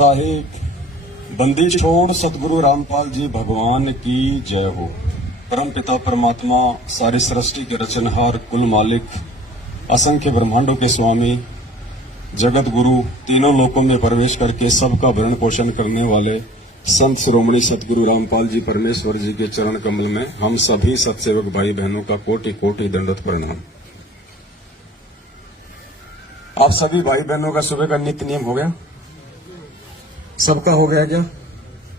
साहिब बंदी छोड़ सतगुरु रामपाल जी भगवान की जय हो। परम पिता परमात्मा सारी सृष्टि के रचनहार कुल मालिक असंख्य ब्रह्मांडों के स्वामी जगत गुरु तीनों लोकों में प्रवेश करके सबका भरण पोषण करने वाले संत शिरोमणि सतगुरु रामपाल जी परमेश्वर जी के चरण कमल में हम सभी सत्सेवक भाई बहनों का कोटि कोटि दंडवत प्रणाम। आप सभी भाई बहनों का सुबह का नित्य नियम हो गया? सबका हो गया क्या?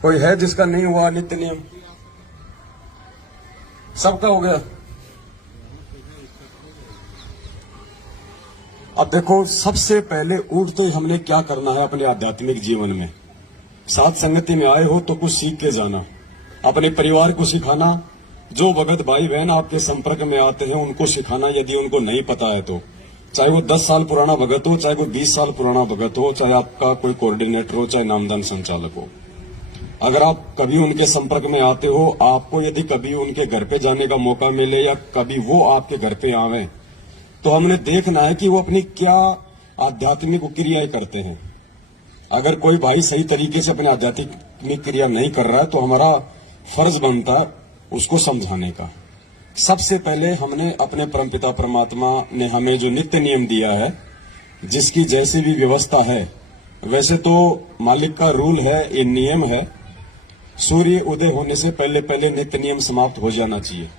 कोई है जिसका नहीं हुआ नित्य नियम? सबका हो गया। अब देखो, सबसे पहले उठते ही हमने क्या करना है अपने आध्यात्मिक जीवन में। साथ संगति में आए हो तो कुछ सीख के जाना, अपने परिवार को सिखाना, जो भगत भाई बहन आपके संपर्क में आते हैं उनको सिखाना यदि उनको नहीं पता है तो। चाहे वो 10 साल पुराना भगत हो, चाहे वो 20 साल पुराना भगत हो, चाहे आपका कोई कोऑर्डिनेटर हो, चाहे नामदान संचालक हो। अगर आप कभी उनके संपर्क में आते हो, आपको यदि कभी उनके घर पे जाने का मौका मिले या कभी वो आपके घर पे आवे, तो हमने देखना है कि वो अपनी क्या आध्यात्मिक क्रियाएं करते हैं। अगर कोई भाई सही तरीके से अपनी आध्यात्मिक क्रिया नहीं कर रहा है तो हमारा फर्ज बनता है उसको समझाने का। सबसे पहले हमने अपने परमपिता परमात्मा ने हमें जो नित्य नियम दिया है, जिसकी जैसी भी व्यवस्था है, वैसे तो मालिक का रूल है, ये नियम है, सूर्य उदय होने से पहले पहले नित्य नियम समाप्त हो जाना चाहिए।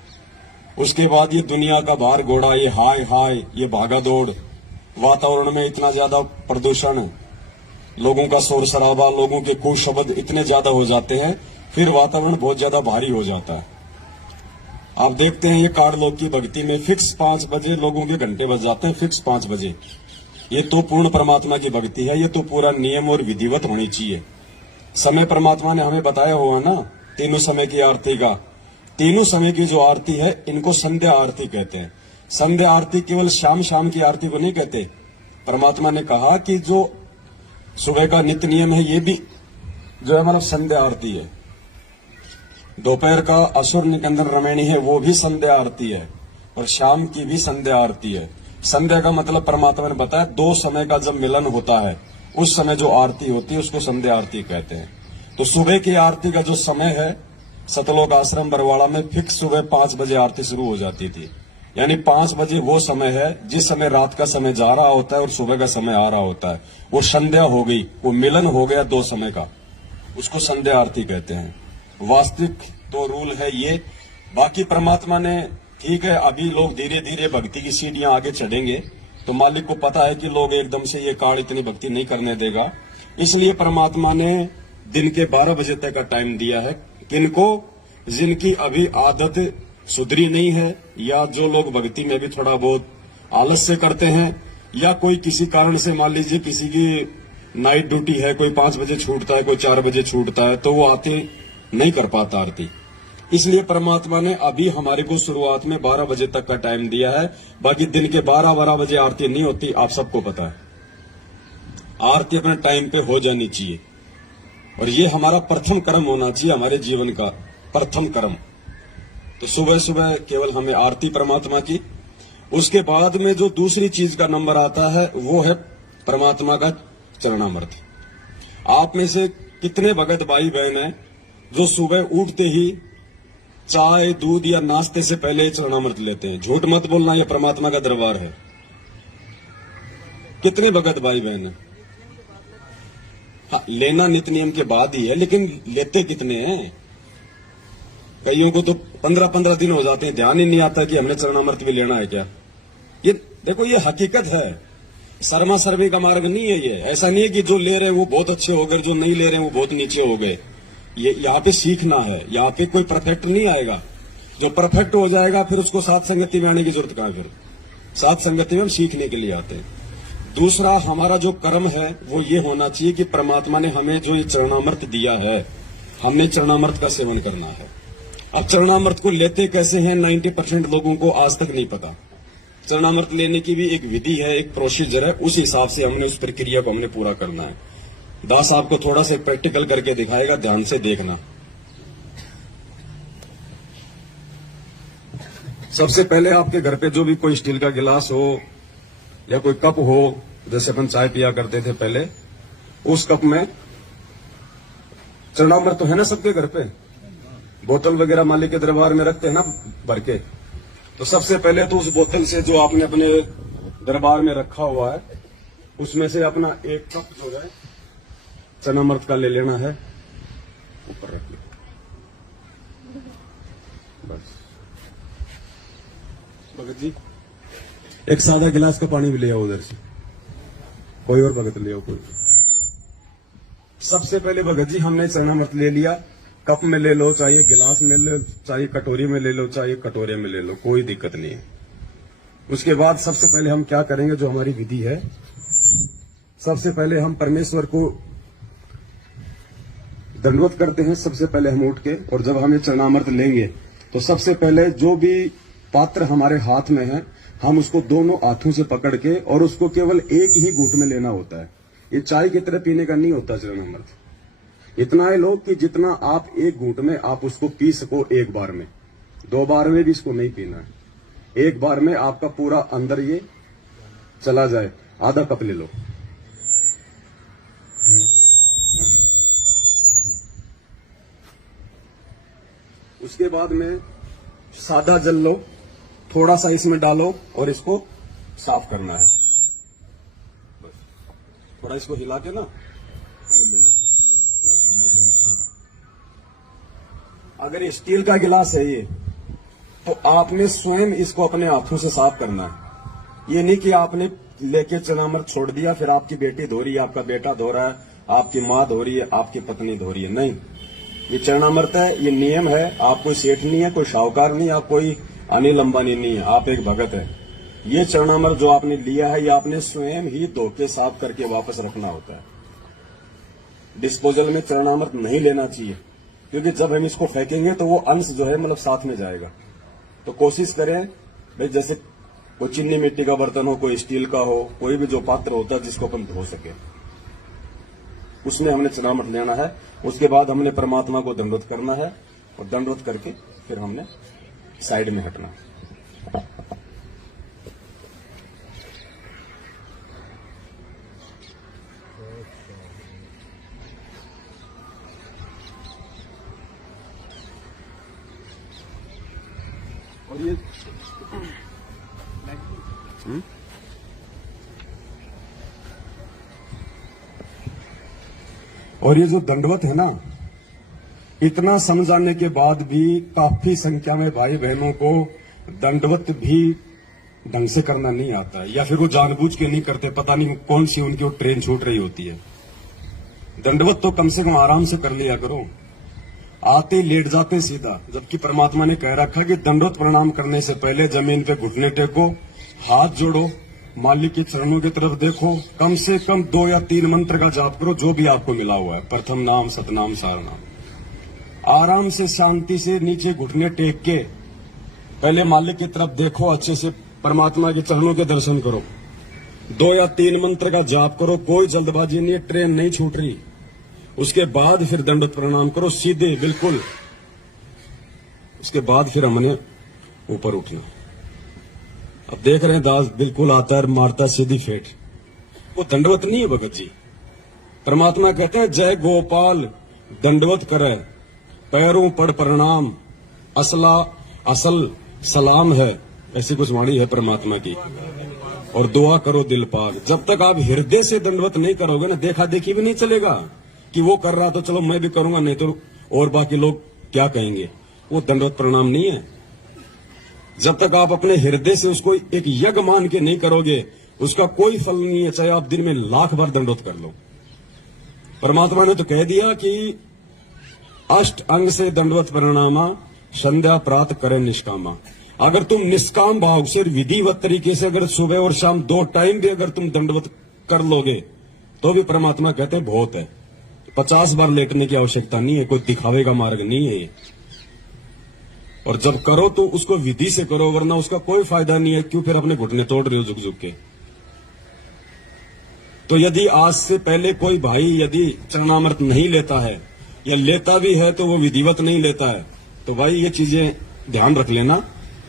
उसके बाद ये दुनिया का भार घोड़ा, ये हाय हाय, ये भागा दौड़, वातावरण में इतना ज्यादा प्रदूषण, लोगों का शोर शराबा, लोगों के कुशब्द इतने ज्यादा हो जाते हैं, फिर वातावरण बहुत ज्यादा भारी हो जाता है। आप देखते हैं ये कार लोग की भक्ति में फिक्स 5 बजे लोगों के घंटे बज जाते हैं, फिक्स 5 बजे। ये तो पूर्ण परमात्मा की भक्ति है, ये तो पूरा नियम और विधिवत होनी चाहिए। समय परमात्मा ने हमें बताया हुआ ना, तीनों समय की आरती का। तीनों समय की जो आरती है इनको संध्या आरती कहते हैं। संध्या आरती केवल शाम शाम की आरती को नहीं कहते। परमात्मा ने कहा कि जो सुबह का नित्य नियम है ये भी जो है मतलब संध्या आरती है। दोपहर का असुर निकंदन रमैनी है, वो भी संध्या आरती है, और शाम की भी संध्या आरती है। संध्या का मतलब परमात्मा ने बताया 2 समय का जब मिलन होता है उस समय जो आरती होती है उसको संध्या आरती कहते हैं। तो सुबह की आरती का जो समय है, सतलोक आश्रम बरवाड़ा में फिक्स सुबह 5 बजे आरती शुरू हो जाती थी। यानी 5 बजे वो समय है जिस समय रात का समय जा रहा होता है और सुबह का समय आ रहा होता है, वो संध्या हो गई, वो मिलन हो गया 2 समय का, उसको संध्या आरती कहते हैं। वास्तविक तो रूल है ये। बाकी परमात्मा ने, ठीक है, अभी लोग धीरे धीरे भक्ति की सीढ़ियां आगे चढ़ेंगे, तो मालिक को पता है कि लोग एकदम से ये काल इतनी भक्ति नहीं करने देगा, इसलिए परमात्मा ने दिन के 12 बजे तक का टाइम दिया है। किनको? जिनकी अभी आदत सुधरी नहीं है, या जो लोग भक्ति में भी थोड़ा बहुत आलस्य करते हैं, या कोई किसी कारण से, मान लीजिए किसी की नाइट ड्यूटी है, कोई 5 बजे छूटता है, कोई 4 बजे छूटता है, तो वो आते नहीं कर पाता आरती। इसलिए परमात्मा ने अभी हमारे को शुरुआत में 12 बजे तक का टाइम दिया है। बाकी दिन के 12 बजे आरती नहीं होती, आप सबको पता है। आरती अपने टाइम पे हो जानी चाहिए, और ये हमारा प्रथम कर्म होना चाहिए, हमारे जीवन का प्रथम कर्म। तो सुबह सुबह केवल हमें आरती परमात्मा की। उसके बाद में जो दूसरी चीज का नंबर आता है वो है परमात्मा का चरणामृत। आप में से कितने भगत भाई बहन हैं जो सुबह उठते ही चाय दूध या नाश्ते से पहले चरणामृत लेते हैं? झूठ मत बोलना, यह परमात्मा का दरबार है। कितने भगत भाई बहन हैं? हाँ, लेना नित्य नियम के बाद ही है, लेकिन लेते कितने हैं? कईयों को तो 15-15 दिन हो जाते हैं, ध्यान ही नहीं आता कि हमने चरणामृत भी लेना है क्या। ये देखो, ये हकीकत है, शर्मा सर्वे का मार्ग नहीं है ये। ऐसा नहीं है कि जो ले रहे हैं वो बहुत अच्छे हो गए, जो नहीं ले रहे हैं वो बहुत नीचे हो गए। ये यहाँ पे सीखना है, यहाँ पे कोई परफेक्ट नहीं आएगा। जो परफेक्ट हो जाएगा फिर उसको साथ संगति में आने की जरूरत कहाँ? फिर साथ संगति में हम सीखने के लिए आते हैं। दूसरा हमारा जो कर्म है वो ये होना चाहिए कि परमात्मा ने हमें जो ये चरणामृत दिया है, हमने चरणामृत का सेवन करना है। अब चरणामृत को लेते कैसे हैं 90% लोगों को आज तक नहीं पता। चरणामृत लेने की भी एक विधि है, एक प्रोसीजर है, उस हिसाब से हमने उस प्रक्रिया को हमने पूरा करना है। दास आपको थोड़ा सा प्रैक्टिकल करके दिखाएगा, ध्यान से देखना। सबसे पहले आपके घर पे जो भी कोई स्टील का गिलास हो या कोई कप हो, जैसे अपन चाय पिया करते थे पहले, उस कप में चरणामृत तो है ना सबके घर पे, बोतल वगैरह मालिक के दरबार में रखते हैं ना भर के। तो सबसे पहले तो उस बोतल से जो आपने अपने दरबार में रखा हुआ है उसमें से अपना एक कप जो है चरणामृत का ले लेना है, ऊपर रखिए बस। भगत जी एक सादा गिलास का पानी भी ले आओ उधर से, कोई और भगत ले आओ कोई। सबसे पहले भगत जी हमने चरणामृत ले लिया, कप में ले लो, चाहे गिलास में ले लो, चाहे कटोरी में ले लो, चाहे कटोरे में ले लो, कोई दिक्कत नहीं है। उसके बाद सबसे पहले हम क्या करेंगे, जो हमारी विधि है, सबसे पहले हम परमेश्वर को दंडवत करते हैं। सबसे पहले हम उठ के, और जब हम ये चरणामृत लेंगे तो सबसे पहले जो भी पात्र हमारे हाथ में है हम उसको दोनों हाथों से पकड़ के, और उसको केवल एक ही घूंट में लेना होता है। ये चाय की तरह पीने का नहीं होता चरणामृत। इतना है लोग कि जितना आप एक घूंट में आप उसको पी सको एक बार में, 2 बार में भी इसको नहीं पीना है। एक बार में आपका पूरा अंदर ये चला जाए। आधा कप ले लो, उसके बाद में सादा जल लो, थोड़ा सा इसमें डालो और इसको साफ करना है। बस थोड़ा इसको हिला के ना वो ले लो। अगर स्टील का गिलास है ये, तो आपने स्वयं इसको अपने हाथों से साफ करना है। ये नहीं कि आपने लेके चरणामृत छोड़ दिया, फिर आपकी बेटी धो रही है, आपका बेटा धो रहा है, आपकी माँ धो रही है, आपकी पत्नी धो रही है। नहीं, ये चरणामृत है, ये नियम है। आप कोई सेठ नहीं है, कोई शाहूकार नहीं, आप कोई अनिल अंबानी नहीं है, आप एक भगत है। ये चरणामृत जो आपने लिया है, ये आपने स्वयं ही धो के साफ करके वापस रखना होता है। डिस्पोजल में चरणामृत नहीं लेना चाहिए, क्योंकि जब हम इसको फेंकेंगे तो वो अंश जो है मतलब साथ में जाएगा। तो कोशिश करें भाई, जैसे कोई चीनी मिट्टी का बर्तन हो, कोई स्टील का हो, कोई भी जो पात्र होता है जिसको अपन धो सके, उसमें हमने चरणामृत लेना है। उसके बाद हमने परमात्मा को दंडवत करना है, और दंडवत करके फिर हमने साइड में हटना। और ये और ये जो दंडवत है ना, इतना समझाने के बाद भी काफी संख्या में भाई बहनों को दंडवत भी ढंग से करना नहीं आता है, या फिर वो जानबूझ के नहीं करते, पता नहीं कौन सी उनकी वो ट्रेन छूट रही होती है। दंडवत तो कम से कम आराम से कर लिया करो, आते लेट जाते सीधा। जबकि परमात्मा ने कह रखा कि दंडवत प्रणाम करने से पहले जमीन पे घुटने टेको, हाथ जोड़ो, मालिक के चरणों की तरफ देखो, कम से कम 2 या 3 मंत्र का जाप करो, जो भी आपको मिला हुआ है, प्रथम नाम, सतनाम, सारनाम। आराम से शांति से नीचे घुटने टेक के पहले मालिक की तरफ देखो, अच्छे से परमात्मा के चरणों के दर्शन करो, 2 या 3 मंत्र का जाप करो, कोई जल्दबाजी नहीं है, ट्रेन नहीं छूट रही। उसके बाद फिर दंडवत प्रणाम करो सीधे बिल्कुल। उसके बाद फिर हमने ऊपर उठना। अब देख रहे हैं दास बिल्कुल आता है, मारता सीधी फेट। वो दंडवत नहीं है भगत जी। परमात्मा कहते हैं जय गोपाल दंडवत करे, पैरों पड़ प्रणाम, असल सलाम है, ऐसी कुछ वाणी है परमात्मा की। और दुआ करो दिल पाक। जब तक आप हृदय से दंडवत नहीं करोगे ना, देखा देखी भी नहीं चलेगा कि वो कर रहा तो चलो मैं भी करूंगा, नहीं तो और बाकी लोग क्या कहेंगे। वो दंडवत प्रणाम नहीं है। जब तक आप अपने हृदय से उसको एक यज्ञ मान के नहीं करोगे, उसका कोई फल नहीं है, चाहे आप दिन में 1,00,000 बार दंडवत कर लो। परमात्मा ने तो कह दिया कि अष्ट अंग से दंडवत प्रणामा, संध्या प्रात करे निष्कामा। अगर तुम निष्काम भाव से विधिवत तरीके से अगर सुबह और शाम 2 टाइम भी अगर तुम दंडवत कर लोगे, तो भी परमात्मा कहते हैं बहुत है। 50 बार लेटने की आवश्यकता नहीं है, कोई दिखावे का मार्ग नहीं है ये। और जब करो तो उसको विधि से करो, वरना उसका कोई फायदा नहीं है। क्यों फिर अपने घुटने तोड़ रहे हो झुक झुक के। तो यदि आज से पहले कोई भाई यदि चरणामृत नहीं लेता है, या लेता भी है तो वो विधिवत नहीं लेता है, तो भाई ये चीजें ध्यान रख लेना।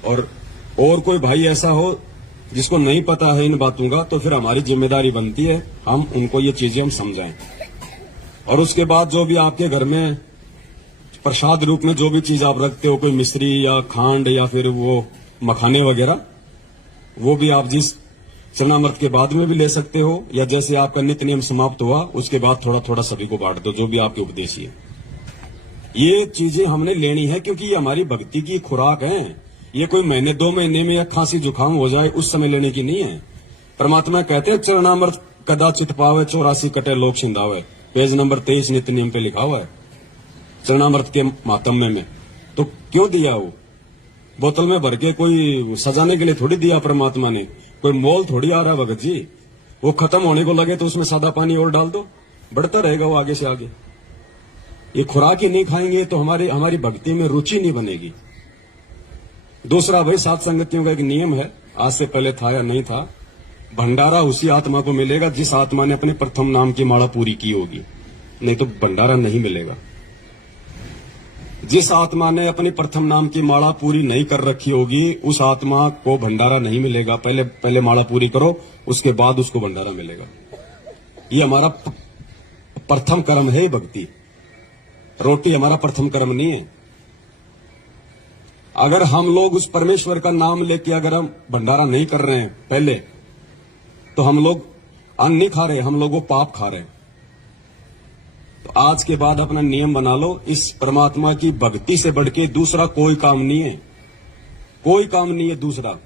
और कोई भाई ऐसा हो जिसको नहीं पता है इन बातों का, तो फिर हमारी जिम्मेदारी बनती है हम उनको ये चीजें हम समझाएं। और उसके बाद जो भी आपके घर में प्रसाद रूप में जो भी चीज आप रखते हो, कोई मिश्री या खांड या फिर वो मखाने वगैरह, वो भी आप जिस चरणामृत के बाद में भी ले सकते हो, या जैसे आपका नित्य नियम समाप्त हुआ उसके बाद थोड़ा थोड़ा सभी को बांट दो, जो भी आपके उपदेश है। ये चीजें हमने लेनी है क्योंकि ये हमारी भक्ति की खुराक है। ये कोई महीने 2 महीने में या खांसी जुकाम हो जाए उस समय लेने की नहीं है। परमात्मा कहते हैं चरणामृत कदाचित पावे 84 कटे लोक छिंदावे, पेज नंबर 23 नित्य नियम पे लिखा हुआ है चरणामृत के मातम्य में। तो क्यों दिया वो? बोतल में भर के कोई सजाने के लिए थोड़ी दिया परमात्मा ने, कोई मोल थोड़ी आ रहा भगत जी। वो खत्म होने को लगे तो उसमें सादा पानी और डाल दो, बढ़ता रहेगा वो आगे से आगे। ये खुराक ही नहीं खाएंगे तो हमारी भक्ति में रुचि नहीं बनेगी। दूसरा भाई, सात संगतियों का एक नियम है, आज से पहले था या नहीं था, भंडारा उसी आत्मा को मिलेगा जिस आत्मा ने अपने प्रथम नाम की माला पूरी की होगी, नहीं तो भंडारा नहीं मिलेगा। जिस आत्मा ने अपनी प्रथम नाम की माला पूरी नहीं कर रखी होगी उस आत्मा को भंडारा नहीं मिलेगा। पहले माला पूरी करो, उसके बाद उसको भंडारा मिलेगा। ये हमारा प्रथम कर्म है भक्ति। रोटी हमारा प्रथम कर्म नहीं है। अगर हम लोग उस परमेश्वर का नाम लेके अगर हम भंडारा नहीं कर रहे हैं पहले, तो हम लोग अन्न नहीं खा रहे, हम लोग वो पाप खा रहे हैं। तो आज के बाद अपना नियम बना लो, इस परमात्मा की भक्ति से बढ़ के दूसरा कोई काम नहीं है, कोई काम नहीं है दूसरा।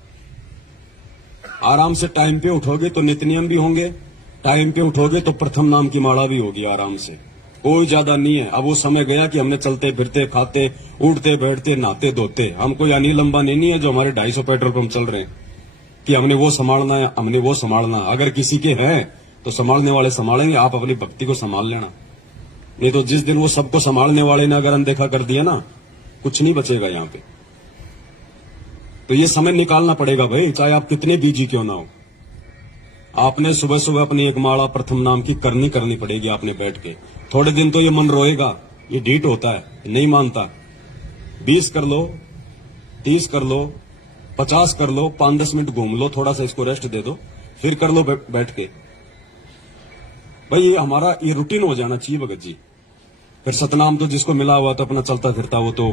आराम से टाइम पे उठोगे तो नित्य नियम भी होंगे, टाइम पे उठोगे तो प्रथम नाम की माला भी होगी आराम से। कोई ज्यादा नहीं है। अब वो समय गया कि हमने चलते फिरते खाते उठते बैठते नहाते धोते, हम कोई अनिल अंबानी नहीं है जो हमारे 250 पेट्रोल पंप चल रहे हैं कि हमने वो संभालना है, हमने वो संभालना। अगर किसी के हैं तो संभालने वाले संभालेंगे, आप अपनी भक्ति को संभाल लेना। नहीं तो जिस दिन वो सबको संभालने वाले ने अगर अनदेखा कर दिया ना, कुछ नहीं बचेगा यहाँ पे। तो ये समय निकालना पड़ेगा भाई, चाहे आप कितने बिजी क्यों ना हो। आपने सुबह सुबह अपनी एक माला प्रथम नाम की करनी पड़ेगी आपने बैठ के। थोड़े दिन तो ये मन रोएगा, ये ढीठ होता है, नहीं मानता। 20 कर लो, 30 कर लो, 50 कर लो, 5-10 मिनट घूम लो, थोड़ा सा इसको रेस्ट दे दो, फिर कर लो बैठ के। भाई ये हमारा ये रूटीन हो जाना चाहिए भगत जी। फिर सतनाम तो जिसको मिला हुआ तो अपना चलता फिरता वो तो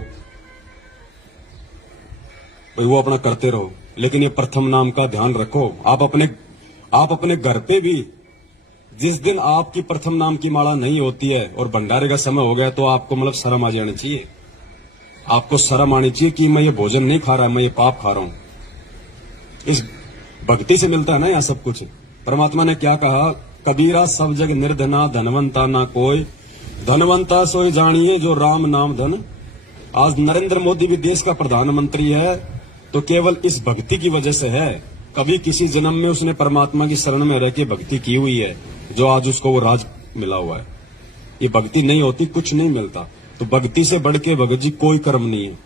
भाई वो अपना करते रहो, लेकिन ये प्रथम नाम का ध्यान रखो। आप अपने घर पे भी जिस दिन आपकी प्रथम नाम की माला नहीं होती है और भंडारे का समय हो गया तो आपको मतलब शर्म आ जानी चाहिए। आपको शर्म आनी चाहिए कि मैं ये भोजन नहीं खा रहा, मैं ये पाप खा रहा हूं। इस भक्ति से मिलता है ना यह सब कुछ। परमात्मा ने क्या कहा, कबीरा सब जग निर्धना धनवंता ना कोई, धनवंता सोई जानिए जो राम नाम धन। आज नरेंद्र मोदी भी देश का प्रधानमंत्री है तो केवल इस भक्ति की वजह से है। कभी किसी जन्म में उसने परमात्मा की शरण में रह के भक्ति की हुई है जो आज उसको वो राज मिला हुआ है। ये भक्ति नहीं होती कुछ नहीं मिलता। तो भक्ति से बढ़ के भगत जी कोई कर्म नहीं है।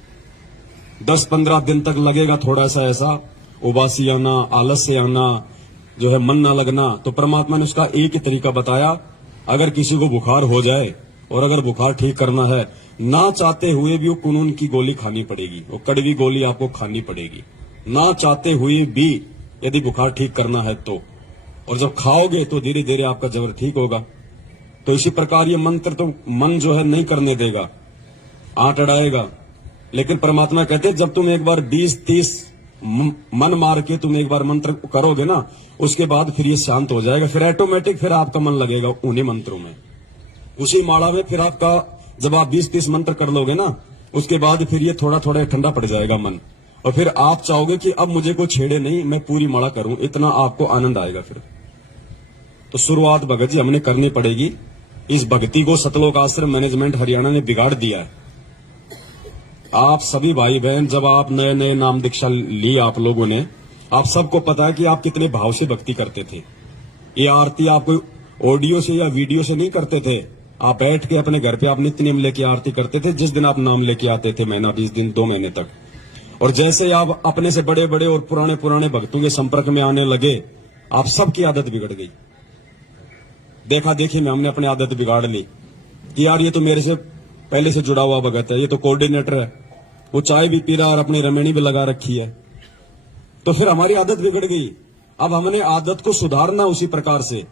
10-15 दिन तक लगेगा थोड़ा सा ऐसा उबासी आना, आलस्य आना, जो है मन ना लगना, तो परमात्मा ने उसका एक ही तरीका बताया। अगर किसी को बुखार हो जाए और अगर बुखार ठीक करना है, ना चाहते हुए भी वो कुनून की गोली खानी पड़ेगी, वो कड़वी गोली आपको खानी पड़ेगी, ना चाहते हुए भी यदि बुखार ठीक करना है तो। और जब खाओगे तो धीरे धीरे आपका जबर ठीक होगा। तो इसी प्रकार ये मंत्र तो मन जो है नहीं करने देगा, आंट अड़ाएगा। लेकिन परमात्मा कहते हैं जब तुम एक बार 20-30 मन मार के तुम एक बार मंत्र करोगे ना, उसके बाद फिर ये शांत हो जाएगा। फिर ऑटोमेटिक फिर आपका मन लगेगा उन्हीं मंत्रों में, उसी माला में। फिर आपका जब आप 20-30 मंत्र कर लोगे ना, उसके बाद फिर ये थोड़ा थोड़ा ठंडा पड़ जाएगा मन, और फिर आप चाहोगे कि अब मुझे कोई छेड़े नहीं, मैं पूरी माला करूं, इतना आपको आनंद आएगा फिर। तो शुरुआत भगत जी हमने करनी पड़ेगी। इस भक्ति को सतलोक आश्रम मैनेजमेंट हरियाणा ने बिगाड़ दिया है। आप सभी भाई बहन जब आप नए नए नाम दीक्षा ली आप लोगों ने, आप सबको पता है कि आप कितने भाव से भक्ति करते थे। ये आरती आप कोई ऑडियो से या वीडियो से नहीं करते थे, आप बैठ के अपने घर पे आप नित्य नियम लेके आरती करते थे। जिस दिन आप नाम लेके आते थे, महीना 20 दिन 2 महीने तक, और जैसे आप अपने से बड़े बड़े और पुराने भक्तों के संपर्क में आने लगे, आप सबकी आदत बिगड़ गई। देखा देखी में हमने अपनी आदत बिगाड़ ली कि यार ये तो मेरे से पहले से जुड़ा हुआ भगत है, ये तो कोऑर्डिनेटर है, वो चाय भी पी रहा और अपनी रमेणी भी लगा रखी है। तो फिर हमारी आदत बिगड़ गई। अब हमने आदत को सुधारना उसी प्रकार से।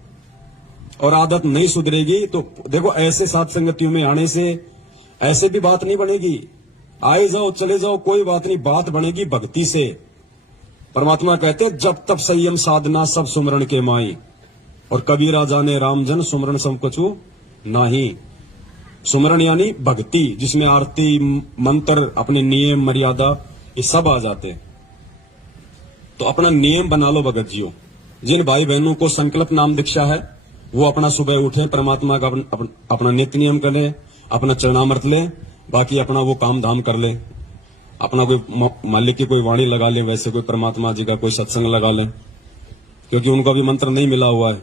और आदत नहीं सुधरेगी तो देखो ऐसे साथ संगतियों में आने से ऐसे भी बात नहीं बनेगी। आए जाओ चले जाओ कोई बात नहीं, बात बनेगी भक्ति से। परमात्मा कहते हैं जब तब संयम साधना सब सुमरण के माई, और कबीरा जाने रामजन सुमरण सब कछु नाही। सुमरण यानी भक्ति, जिसमें आरती मंत्र अपने नियम मर्यादा ये सब आ जाते हैं। तो अपना नियम बना लो भगत जियो। जिन भाई बहनों को संकल्प नाम दीक्षा है वो अपना सुबह उठे, परमात्मा का अपना नित्य नियम कर ले, अपना चरणामृत ले, बाकी अपना वो काम धाम कर ले। अपना कोई मालिक की कोई वाणी लगा ले, वैसे कोई परमात्मा जी का कोई सत्संग लगा ले, क्योंकि उनको भी मंत्र नहीं मिला हुआ है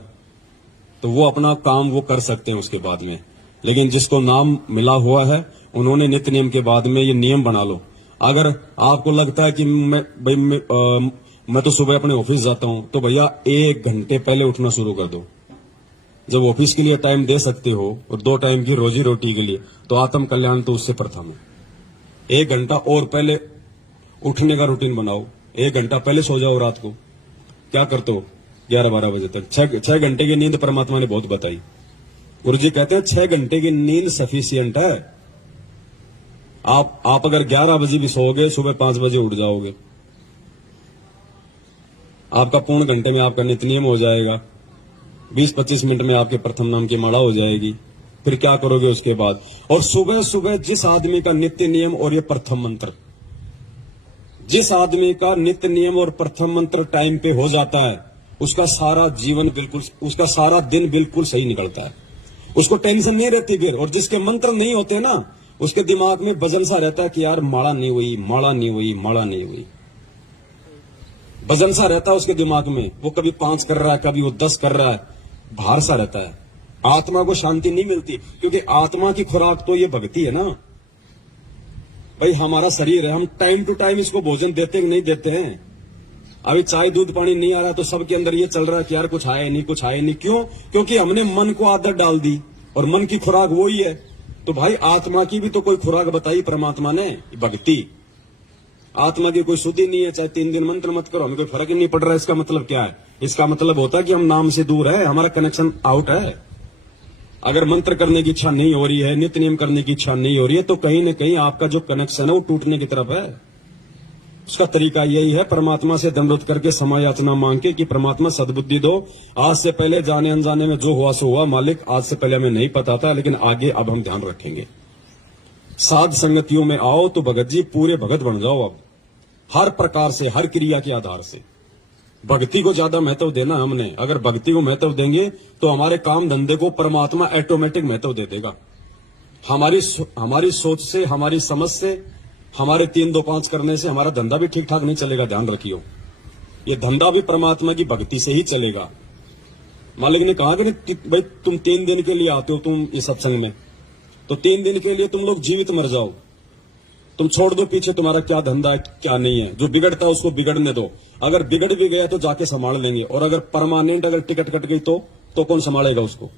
तो वो अपना काम वो कर सकते हैं उसके बाद में। लेकिन जिसको नाम मिला हुआ है उन्होंने नित्य नियम के बाद में ये नियम बना लो। अगर आपको लगता है कि मैं तो सुबह अपने ऑफिस जाता हूं, तो भैया 1 घंटे पहले उठना शुरू कर दो। जब ऑफिस के लिए टाइम दे सकते हो और 2 टाइम की रोजी रोटी के लिए, तो आत्म कल्याण तो उससे प्रथम है। 1 घंटा और पहले उठने का रूटीन बनाओ। 1 घंटा पहले सो जाओ रात को। क्या करते हो 11-12 बजे तक? 6 घंटे की नींद परमात्मा ने बहुत बताई। गुरु जी कहते हैं 6 घंटे की नींद सफिशियंट है। आप अगर 11 बजे भी सोओगे, सुबह 5 बजे उठ जाओगे, आपका पूर्ण घंटे में आपका नित्य नियम हो जाएगा। 20-25 मिनट में आपके प्रथम नाम की माला हो जाएगी। फिर क्या करोगे उसके बाद? और सुबह सुबह जिस आदमी का नित्य नियम और ये प्रथम मंत्र, जिस आदमी का नित्य नियम और प्रथम मंत्र टाइम पे हो जाता है, उसका सारा जीवन बिल्कुल, उसका सारा दिन बिल्कुल सही निकलता है। उसको टेंशन नहीं रहती फिर। और जिसके मंत्र नहीं होते ना, उसके दिमाग में वजन सा रहता है कि यार माला नहीं हुई, माला नहीं हुई, माला नहीं हुई। वजन सा रहता है उसके दिमाग में। वो कभी 5 कर रहा है, कभी वो 10 कर रहा है, भार सा रहता है। आत्मा को शांति नहीं मिलती, क्योंकि आत्मा की खुराक तो ये भक्ति है ना भाई। हमारा शरीर है, हम टाइम टू टाइम इसको भोजन देते कि नहीं देते हैं? अभी चाय दूध पानी नहीं आ रहा तो सबके अंदर ये चल रहा है कि यार कुछ आए नहीं, कुछ आए नहीं। क्यों? क्योंकि हमने मन को आदत डाल दी, और मन की खुराक वो ही है। तो भाई आत्मा की भी तो कोई खुराक बताई परमात्मा ने, भक्ति। आत्मा की कोई शुद्धि नहीं है, चाहे 3 दिन मंत्र मत करो, हमें कोई फर्क ही नहीं पड़ रहा है। इसका मतलब क्या है? इसका मतलब होता है कि हम नाम से दूर है, हमारा कनेक्शन आउट है। अगर मंत्र करने की इच्छा नहीं हो रही है, नित्य नियम करने की इच्छा नहीं हो रही है, तो कहीं न कहीं आपका जो कनेक्शन है वो टूटने की तरफ है। उसका तरीका यही है, परमात्मा से दंडवत करके समय याचना मांग के कि परमात्मा सद्बुद्धि दो। आज से पहले जाने अनजाने में जो हुआ सो हुआ, मालिक आज से पहले हमें नहीं पता था, लेकिन आगे अब हम ध्यान रखेंगे। साध संगतियों में आओ तो भगत जी पूरे भगत बन जाओ। अब हर प्रकार से, हर क्रिया के आधार से भक्ति को ज्यादा महत्व देना हमने। अगर भक्ति को महत्व देंगे तो हमारे काम धंधे को परमात्मा ऑटोमेटिक महत्व दे देगा। हमारी सोच से, हमारी समझ से, हमारे 3-2-5 करने से हमारा धंधा भी ठीक ठाक नहीं चलेगा। ध्यान रखियो, ये धंधा भी परमात्मा की भक्ति से ही चलेगा। मालिक ने कहा कि भाई तुम 3 दिन के लिए आते हो तुम इस सत्संग में, तो 3 दिन के लिए तुम लोग जीवित मर जाओ। तुम छोड़ दो पीछे तुम्हारा क्या धंधा है क्या नहीं है। जो बिगड़ता है उसको बिगड़ने दो। अगर बिगड़ भी गया तो जाके संभाल लेंगे, और अगर परमानेंट अगर टिकट कट गई तो कौन संभालेगा उसको?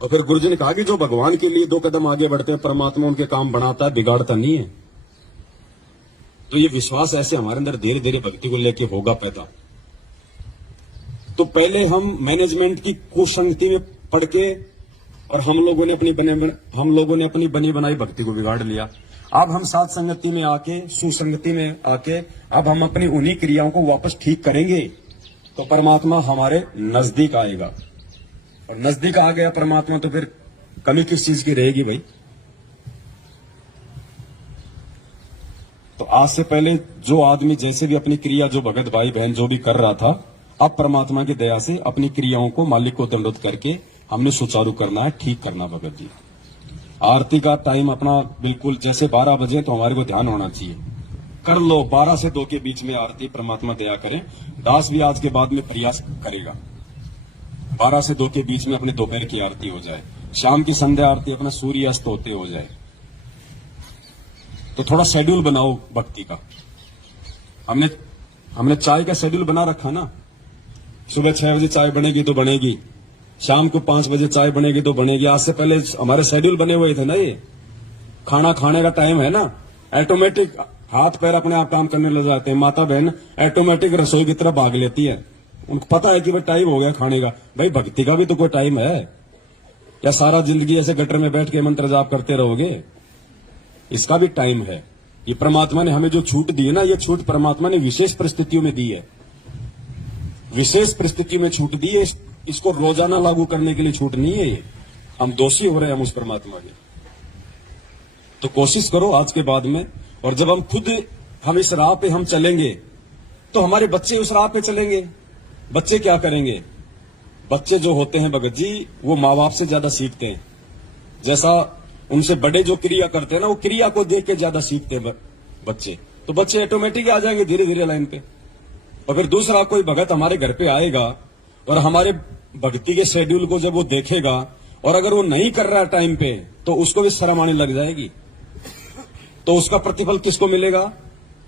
और फिर गुरुजी ने कहा कि जो भगवान के लिए 2 कदम आगे बढ़ते हैं, परमात्मा उनके काम बनाता है, बिगाड़ता नहीं है। तो ये विश्वास ऐसे हमारे अंदर धीरे धीरे भक्ति को लेके होगा पैदा। तो पहले हम मैनेजमेंट की कुसंगति में पड़ के, और हम लोगों ने अपनी बनी बनाई भक्ति को बिगाड़ लिया। अब हम साथ संगति में आके, सुसंगति में आके, अब हम अपनी उन्हीं क्रियाओं को वापस ठीक करेंगे तो परमात्मा हमारे नजदीक आएगा। और नजदीक आ गया परमात्मा तो फिर कमी किस चीज की रहेगी भाई? तो आज से पहले जो आदमी जैसे भी अपनी क्रिया, जो भगत भाई बहन जो भी कर रहा था, अब परमात्मा की दया से अपनी क्रियाओं को मालिक को दंडवत करके हमने सुचारू करना है, ठीक करना। भगत जी आरती का टाइम अपना बिल्कुल जैसे 12 बजे, तो हमारे को ध्यान होना चाहिए। कर लो 12 से 2 के बीच में आरती, परमात्मा दया करें। दास भी आज के बाद में प्रयास करेगा 12 से 2 के बीच में अपने दोपहर की आरती हो जाए, शाम की संध्या आरती अपना सूर्य अस्त होते हो जाए। तो थोड़ा शेड्यूल बनाओ भक्ति का। हमने चाय का शेड्यूल बना रखा ना, सुबह 6 बजे चाय बनेगी तो बनेगी, शाम को 5 बजे चाय बनेगी तो बनेगी। आज से पहले हमारे शेड्यूल बने हुए थे ना, ये खाना खाने का टाइम है ना, ऑटोमेटिक हाथ पैर अपने आप काम करने लग जाते हैं। माता बहन ऑटोमेटिक रसोई की तरफ भाग लेती है। उनको पता है कि वह टाइम हो गया खाने का। भाई भक्ति का भी तो कोई टाइम है, या सारा जिंदगी ऐसे गटर में बैठ के मंत्र जाप करते रहोगे? इसका भी टाइम है। ये परमात्मा ने हमें जो छूट दी है ना, ये छूट परमात्मा ने विशेष परिस्थितियों में दी है, विशेष परिस्थिति में छूट दी है। इसको रोजाना लागू करने के लिए छूट नहीं है ये। हम दोषी हो रहे हैं हम उस परमात्मा के। तो कोशिश करो आज के बाद में, और जब हम इस राह पे हम चलेंगे तो हमारे बच्चे उस राह पे चलेंगे। बच्चे क्या करेंगे? बच्चे जो होते हैं भगत जी, वो माँ बाप से ज्यादा सीखते हैं। जैसा उनसे बड़े जो क्रिया करते हैं ना, वो क्रिया को देख के ज्यादा सीखते हैं बच्चे। तो बच्चे ऑटोमेटिक आ जाएंगे धीरे धीरे लाइन पे। और फिर दूसरा कोई भगत हमारे घर पे आएगा और हमारे भक्ति के शेड्यूल को जब वो देखेगा, और अगर वो नहीं कर रहा है टाइम पे, तो उसको भी शर्म आने लग जाएगी। तो उसका प्रतिफल किसको मिलेगा?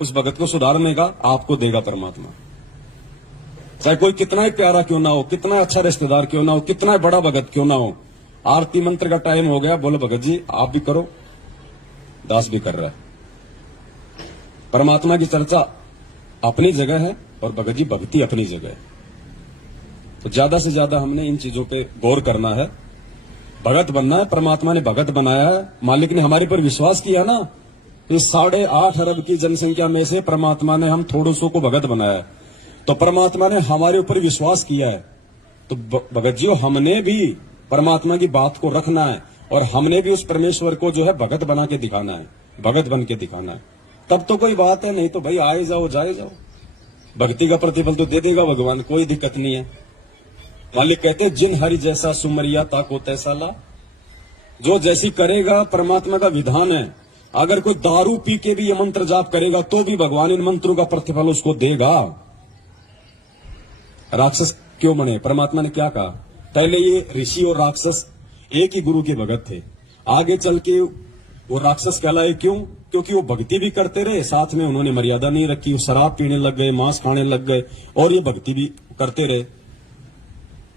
उस भगत को सुधारने का आपको देगा परमात्मा। चाहे कोई कितना ही प्यारा क्यों ना हो, कितना अच्छा रिश्तेदार क्यों ना हो, कितना बड़ा भगत क्यों ना हो। आरती मंत्र का टाइम हो गया, बोलो भगत जी आप भी करो, दास भी कर रहा है। परमात्मा की चर्चा अपनी जगह है और भगत जी भक्ति अपनी जगह है। तो ज्यादा से ज्यादा हमने इन चीजों पे गौर करना है। भगत बनना है, परमात्मा ने भगत बनाया है। मालिक ने हमारे पर विश्वास किया ना, कि 8.5 अरब की जनसंख्या में से परमात्मा ने हम थोड़े सौ को भगत बनाया है। तो परमात्मा ने हमारे ऊपर विश्वास किया है। तो भगत जी हमने भी परमात्मा की बात को रखना है, और हमने भी उस परमेश्वर को जो है भगत बना के दिखाना है, भगत बन के दिखाना है। तब तो कोई बात है, नहीं तो भाई आए जाओ जाए जाओ, भक्ति का प्रतिफल तो दे देगा भगवान, कोई दिक्कत नहीं है। मालिक कहते हैं जिन हरि जैसा सुमरिया ताको तैसा ला। जो जैसी करेगा परमात्मा का विधान है। अगर कोई दारू पी के भी ये मंत्र जाप करेगा तो भी भगवान इन मंत्रों का प्रतिफल उसको देगा। राक्षस क्यों बने? परमात्मा ने क्या कहा? पहले ये ऋषि और राक्षस एक ही गुरु के भगत थे, आगे चल के वो राक्षस कहलाए। क्यों? क्योंकि वो भक्ति भी करते रहे, साथ में उन्होंने मर्यादा नहीं रखी, शराब पीने लग गए, मांस खाने लग गए, और ये भक्ति भी करते रहे।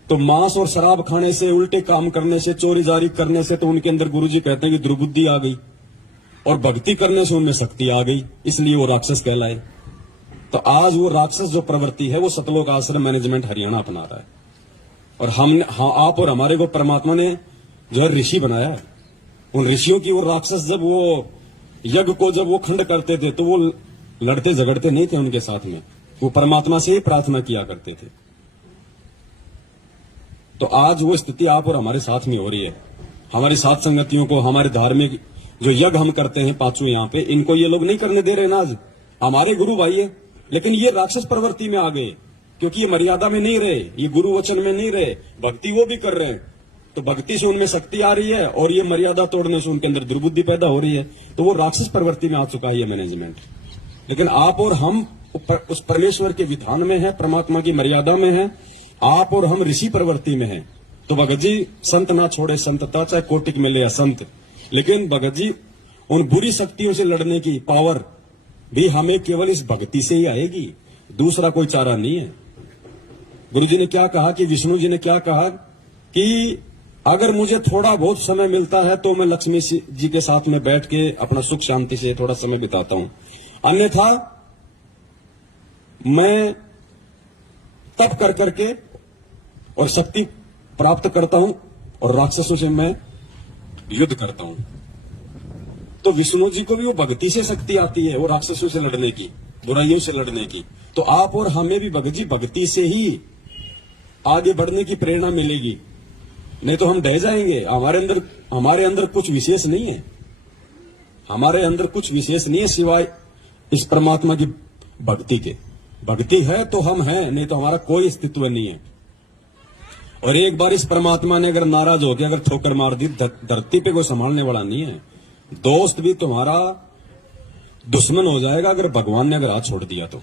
तो मांस और शराब खाने से, उल्टे काम करने से, चोरी जारी करने से तो उनके अंदर गुरुजी कहते हैं कि दुर्बुद्धि आ गई, और भक्ति करने से उनमें शक्ति आ गई, इसलिए वो राक्षस कहलाए। तो आज वो राक्षस जो प्रवृत्ति है वो सतलोक आश्रम मैनेजमेंट हरियाणा अपना रहा है। और आप और हमारे को परमात्मा ने जो है ऋषि बनाया है। उन ऋषियों की वो राक्षस जब वो यज्ञ को जब वो खंड करते थे तो वो लड़ते झगड़ते नहीं थे उनके साथ में, वो परमात्मा से ही प्रार्थना किया करते थे। तो आज वो स्थिति आप और हमारे साथ में हो रही है। हमारी साथ संगतियों को, हमारे धार्मिक जो यज्ञ हम करते हैं पांचों यहाँ पे, इनको ये लोग नहीं करने दे रहे ना। आज हमारे गुरु भाई है, लेकिन ये राक्षस प्रवृत्ति में आ गए, क्योंकि ये मर्यादा में नहीं रहे, ये गुरु वचन में नहीं रहे, भक्ति वो भी कर रहे हैं। तो भक्ति से उनमें शक्ति आ रही है, और ये मर्यादा तोड़ने से उनके अंदर दुर्बुद्धि पैदा हो रही है। तो वो राक्षस प्रवृत्ति में आ चुका है ये मैनेजमेंट। लेकिन आप और हम उस परमेश्वर के विधान में है, परमात्मा की मर्यादा में है। आप और हम ऋषि प्रवृत्ति में है। तो भगत जी संत ना छोड़े संतता, चाहे कोटिक मिले या संत। लेकिन भगत जी उन बुरी शक्तियों से लड़ने की पावर भी हमें केवल इस भक्ति से ही आएगी, दूसरा कोई चारा नहीं है। गुरु जी ने क्या कहा कि विष्णु जी ने क्या कहा कि अगर मुझे थोड़ा बहुत समय मिलता है तो मैं लक्ष्मी जी के साथ में बैठ के अपना सुख शांति से थोड़ा समय बिताता हूं, अन्यथा मैं तप कर करके और शक्ति प्राप्त करता हूं और राक्षसों से मैं युद्ध करता हूं। तो विष्णु जी को भी वो भक्ति से शक्ति आती है, वो राक्षसों से लड़ने की, बुराइयों से लड़ने की। तो आप और हमें भी भगत जी भक्ति से ही आगे बढ़ने की प्रेरणा मिलेगी, नहीं तो हम ढह जाएंगे। हमारे अंदर कुछ विशेष नहीं है, हमारे अंदर कुछ विशेष नहीं है सिवाय इस परमात्मा की भक्ति के। भक्ति है तो हम हैं, नहीं तो हमारा कोई अस्तित्व नहीं है। और एक बार इस परमात्मा ने अगर नाराज होकर अगर ठोकर मार दी, धरती पे कोई संभालने वाला नहीं है। दोस्त भी तुम्हारा दुश्मन हो जाएगा अगर भगवान ने अगर हाथ छोड़ दिया तो।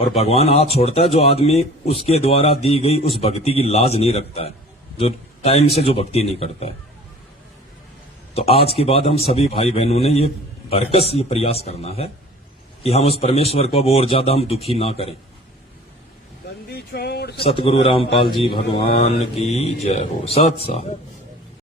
और भगवान हाथ छोड़ता है जो आदमी उसके द्वारा दी गई उस भक्ति की लाज नहीं रखता है, जो टाइम से जो भक्ति नहीं करता है। तो आज के बाद हम सभी भाई बहनों ने ये बरकस ये प्रयास करना है कि हम उस परमेश्वर को अब और ज्यादा हम दुखी ना करें। सतगुरु रामपाल जी भगवान की जय हो। सत साहब।